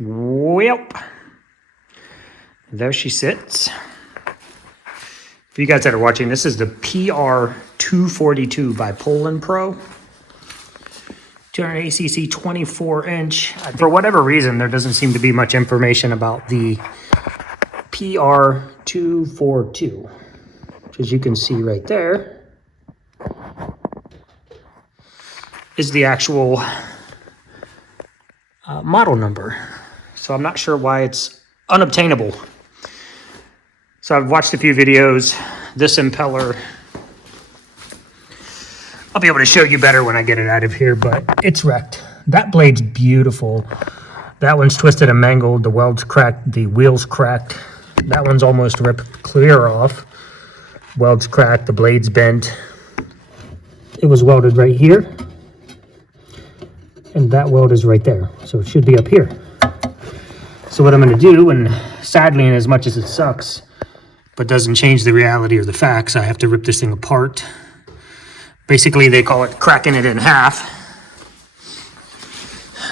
Well, there she sits. For you guys that are watching, this is the PR242 by Poulan Pro. 200 ACC 24 inch. For whatever reason, there doesn't seem to be much information about the PR242, which as you can see right there is the actual model number. So I'm not sure why it's unobtainable. So I've watched a few videos. This impeller, I'll be able to show you better when I get it out of here, but it's wrecked. That blade's beautiful. That one's twisted and mangled. The weld's cracked, the wheel's cracked. That one's almost ripped clear off. Weld's cracked, the blade's bent. It was welded right here. And that weld is right there. So it should be up here. So what I'm gonna do, and sadly, and as much as it sucks, but doesn't change the reality or the facts, I have to rip this thing apart. Basically, they call it cracking it in half.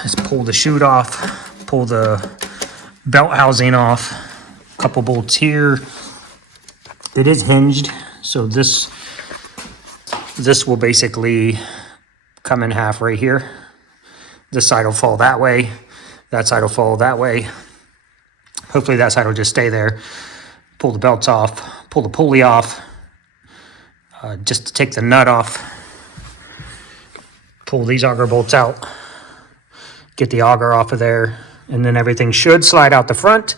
Just pull the chute off, pull the belt housing off, a couple bolts here. It is hinged, so this will basically come in half right here. This side will fall that way, that side will fall that way. Hopefully that side will just stay there. Pull the belts off, pull the pulley off, just to take the nut off. Pull these auger bolts out, get the auger off of there, and then everything should slide out the front.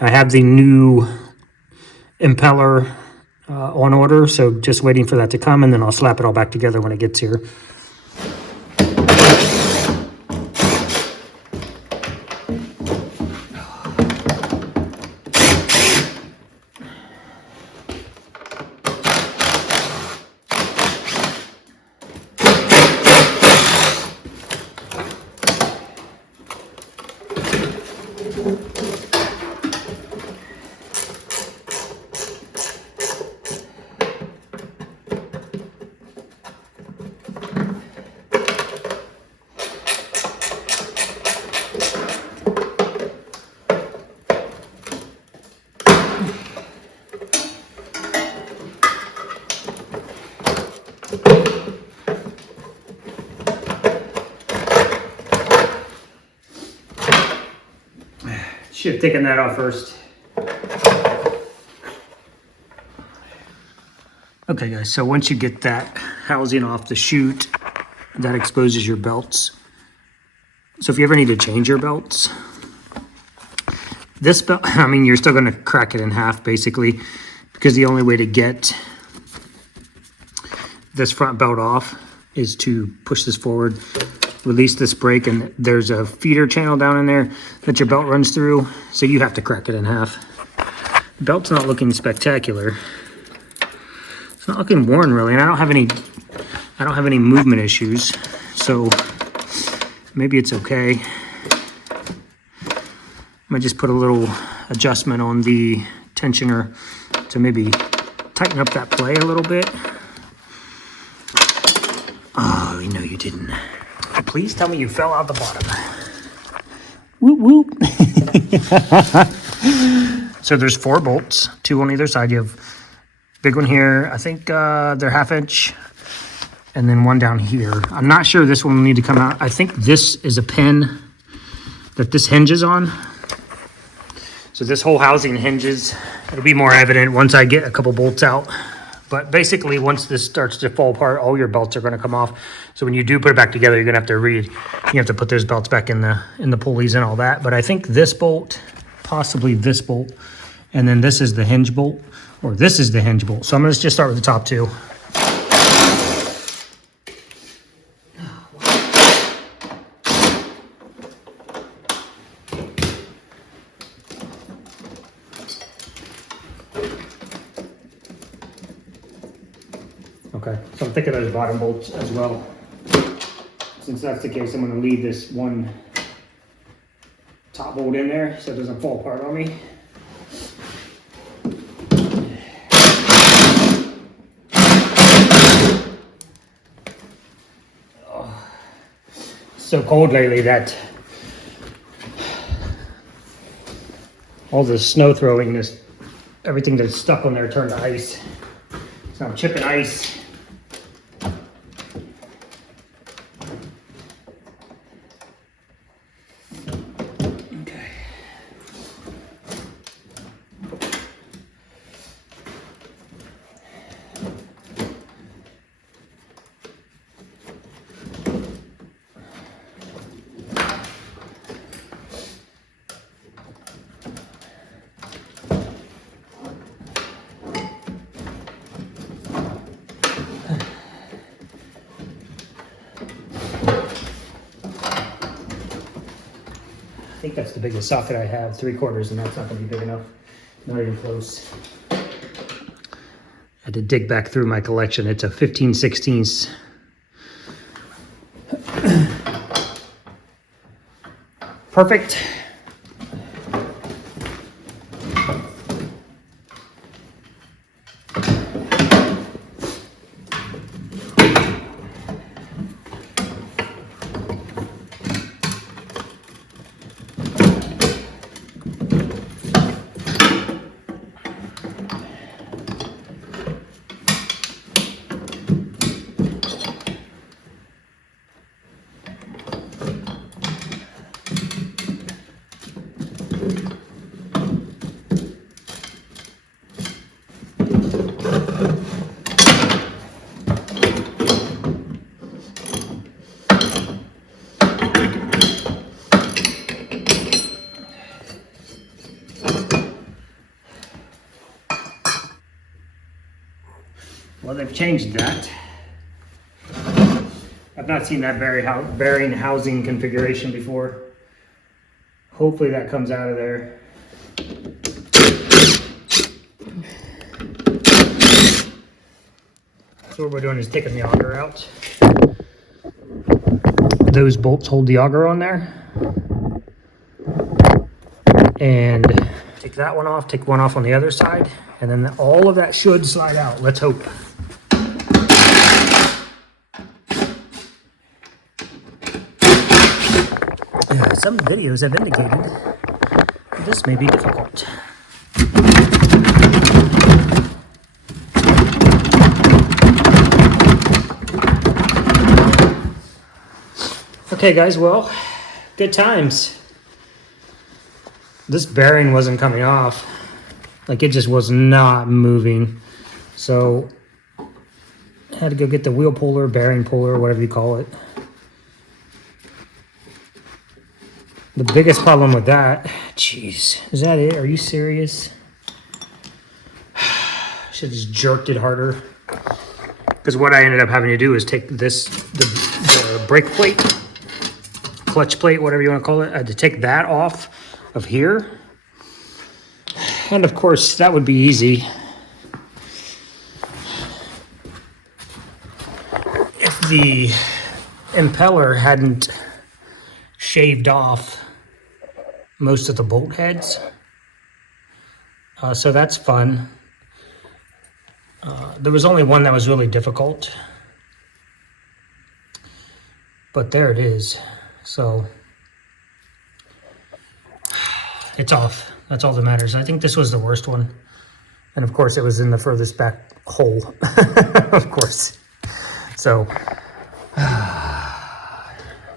I have the new impeller on order, so just waiting for that to come, and then I'll slap it all back together when it gets here. Should have taken that off first. Okay guys, so once you get that housing off the chute, that exposes your belts. So if you ever need to change your belts, this belt, I mean, you're still gonna crack it in half basically, because the only way to get this front belt off is to push this forward, release this brake, and there's a feeder channel down in there that your belt runs through, so you have to crack it in half. The belt's not looking spectacular. It's not looking worn really, and I don't have any movement issues, so maybe it's okay. I might just put a little adjustment on the tensioner to maybe tighten up that play a little bit. Oh, no you didn't. Please tell me you fell out the bottom. Whoop, whoop. So there's 4 bolts, 2 on either side. You have big one here. I think they're 1/2 inch. And then 1 down here. I'm not sure this one will need to come out. I think this is a pin that this hinges on. So this whole housing hinges. It'll be more evident once I get a couple bolts out. But basically, once this starts to fall apart, all your belts are going to come off. So when you do put it back together, you're going to have to put those belts back in the pulleys and all that. But I think this bolt, possibly this bolt, and then this is the hinge bolt, or this is the hinge bolt. So I'm going to just start with the top 2. Okay, so I'm thinking those bottom bolts as well. Since that's the case, I'm going to leave this one top bolt in there so it doesn't fall apart on me. Oh, so cold lately that all the snow throwing, everything that's stuck on there turned to ice. So I'm chipping ice. Okay. I think that's the biggest socket I have, 3/4, and that's not going to be big enough. Not even close. I had to dig back through my collection. It's a 15/16. Perfect. Well, they've changed that. I've not seen that bearing housing configuration before. Hopefully that comes out of there. So what we're doing is taking the auger out. Those bolts hold the auger on there. And take that one off, take one off on the other side, and then all of that should slide out. Let's hope. Some videos have indicated that this may be difficult. Okay guys, well, good times. This bearing wasn't coming off. Like, it just was not moving. So I had to go get the wheel puller, bearing puller, whatever you call it. The biggest problem with that, jeez, is that it? Are you serious? Should have just jerked it harder. Because what I ended up having to do is take this, the brake plate, clutch plate, whatever you want to call it. I had to take that off of here. And of course, that would be easy if the impeller hadn't shaved off most of the bolt heads. So that's fun. There was only one that was really difficult, but there it is. So it's off. That's all that matters. I think this was the worst one. And of course it was in the furthest back hole, of course. So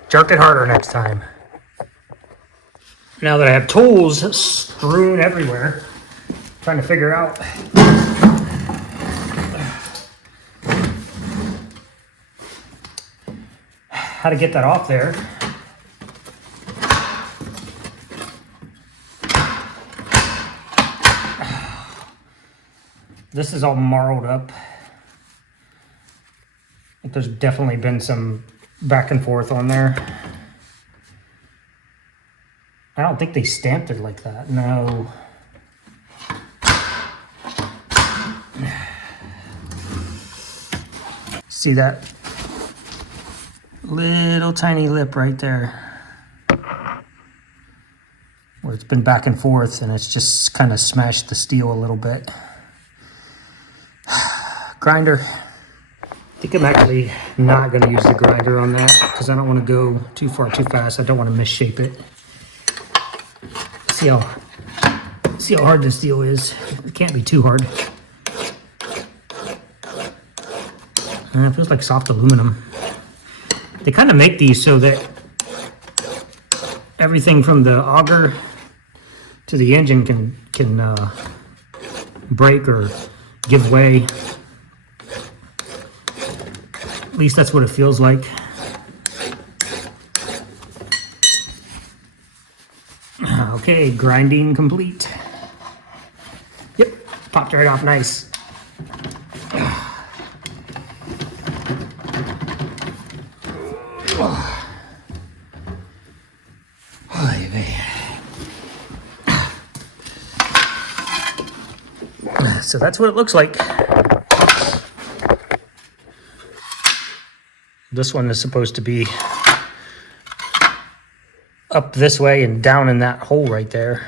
jerk it harder next time. Now that I have tools strewn everywhere, trying to figure out how to get that off there. This is all marled up. There's definitely been some back and forth on there. I don't think they stamped it like that, no. See that little tiny lip right there? Where it's been back and forth and it's just kind of smashed the steel a little bit. Grinder. I think I'm actually not going to use the grinder on that because I don't want to go too far too fast. I don't want to misshape it. See how Let's see how hard this steel is. It can't be too hard. It feels like soft aluminum. They kind of make these so that everything from the auger to the engine can break or give way. At least that's what it feels like. Okay, grinding complete. Yep, popped right off nice. So that's what it looks like. This one is supposed to be up this way and down in that hole right there.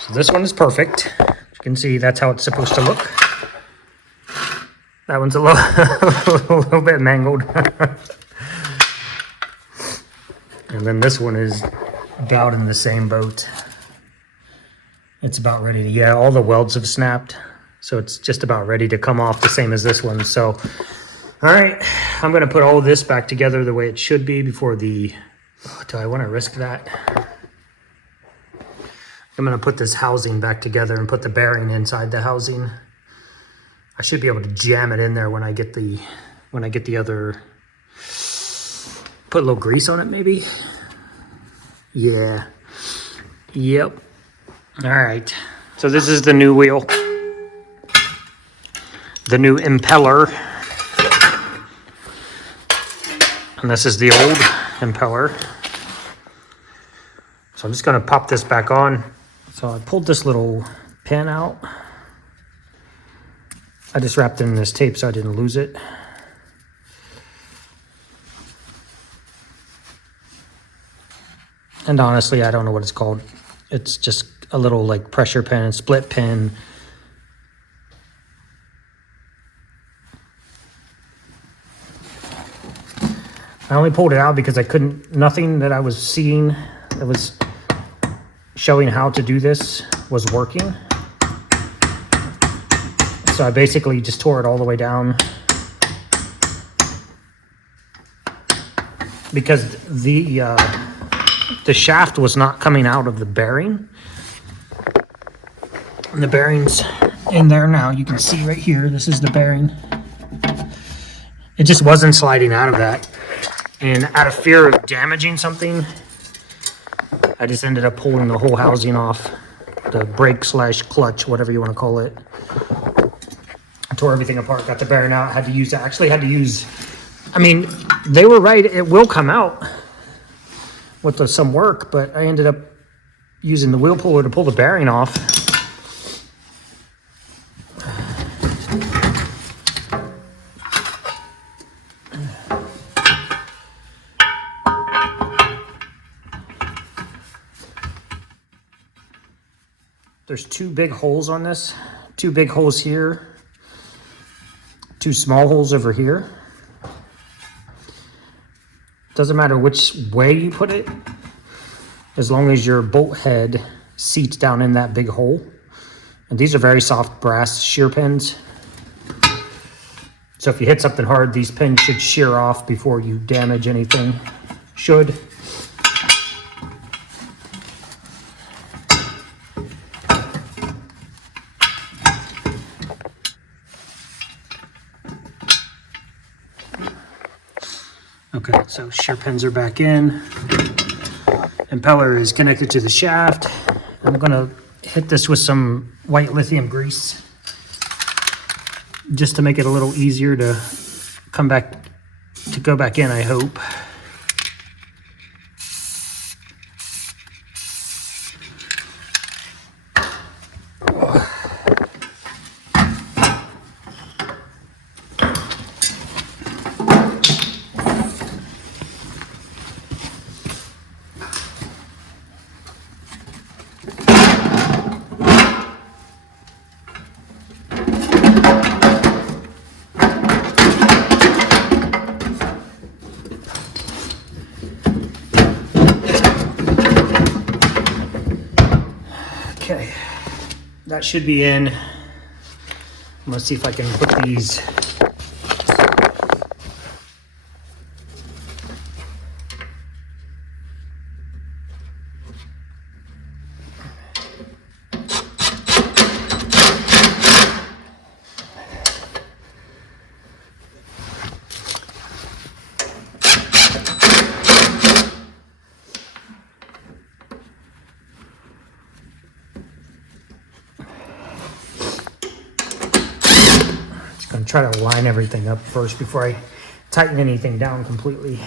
So this one is perfect. As you can see, that's how it's supposed to look. That one's a little bit mangled. And then this one is about in the same boat. It's about ready to, yeah, all the welds have snapped. So it's just about ready to come off, the same as this one. So, all right, I'm gonna put all this back together the way it should be before the, do I wanna risk that? I'm gonna put this housing back together and put the bearing inside the housing. I should be able to jam it in there when I get the other, put a little grease on it maybe. Yeah, yep. All right, so this is the new wheel, the new impeller, and this is the old impeller. So I'm just gonna pop this back on. So I pulled this little pin out. I just wrapped it in this tape so I didn't lose it. And honestly, I don't know what it's called. It's just a little like pressure pin, split pin. I only pulled it out because I couldn't, nothing that I was seeing that was showing how to do this was working. So I basically just tore it all the way down because the shaft was not coming out of the bearing. And the bearing's in there now. You can see right here, this is the bearing. It just wasn't sliding out of that. And out of fear of damaging something, I just ended up pulling the whole housing off. The brake / clutch, whatever you want to call it. I tore everything apart, got the bearing out, had to use, I mean, they were right, it will come out with some work, but I ended up using the wheel puller to pull the bearing off. There's 2 big holes on this, 2 big holes here, 2 small holes over here. Doesn't matter which way you put it, as long as your bolt head seats down in that big hole. And these are very soft brass shear pins. So if you hit something hard, these pins should shear off before you damage anything. Should. Okay, so shear pins are back in. Impeller is connected to the shaft. I'm gonna hit this with some white lithium grease just to make it a little easier to go back in, I hope. that should be in. I'm gonna see if I can put these. I'm trying to line everything up first before I tighten anything down completely.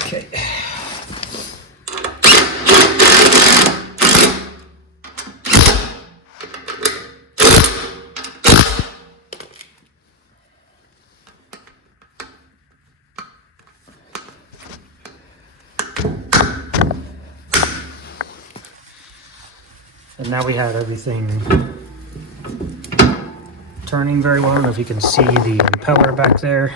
Okay. And now we have everything turning very well. I don't know if you can see the impeller back there.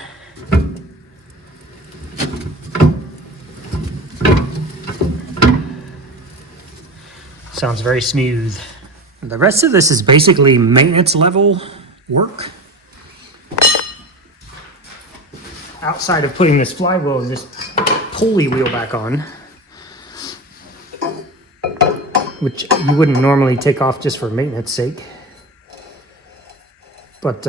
Sounds very smooth. The rest of this is basically maintenance level work. Outside of putting this flywheel, this pulley wheel back on, which you wouldn't normally take off just for maintenance sake. But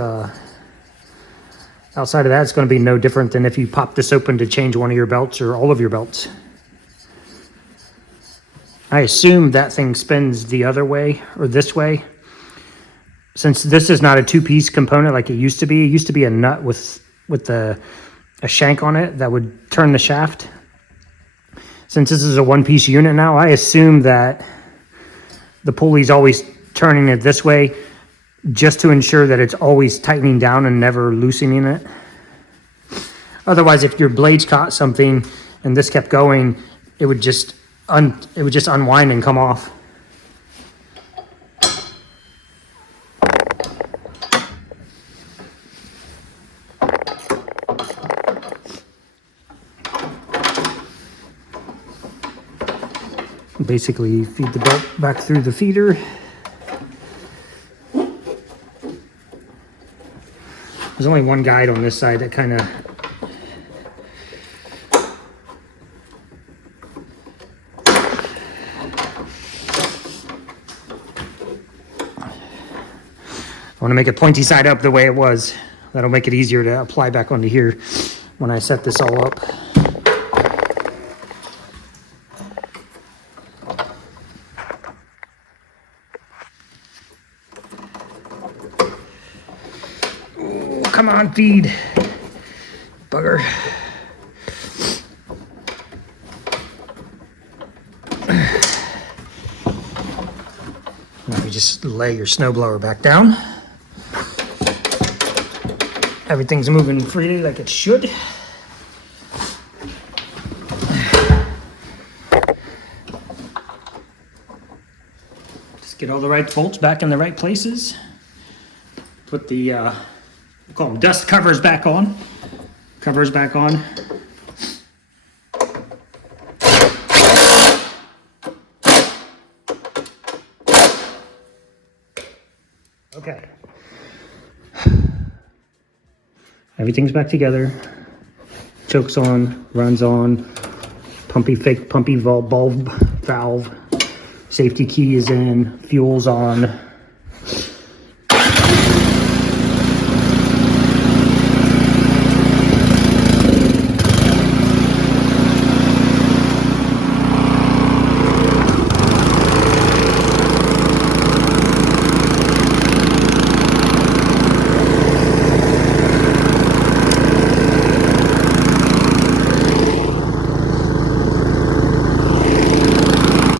outside of that, it's going to be no different than if you pop this open to change one of your belts or all of your belts. I assume that thing spins the other way or this way. Since this is not a two-piece component like it used to be a nut with a shank on it that would turn the shaft. Since this is a one-piece unit now, I assume that the pulley's always turning it this way just to ensure that it's always tightening down and never loosening it. Otherwise, if your blades caught something and this kept going, it would just unwind and come off. Basically feed the belt back through the feeder. There's only one guide on this side that kind of I want to make it pointy side up the way it was. That'll make it easier to apply back onto here when I set this all up. Come on, feed. Bugger. Now you just lay your snowblower back down. Everything's moving freely like it should. Just get all the right bolts back in the right places. Put the we'll call them dust covers back on. Covers back on. Okay. Everything's back together. Choke's on, runs on. Pumpy bulb valve. Safety key is in. Fuel's on.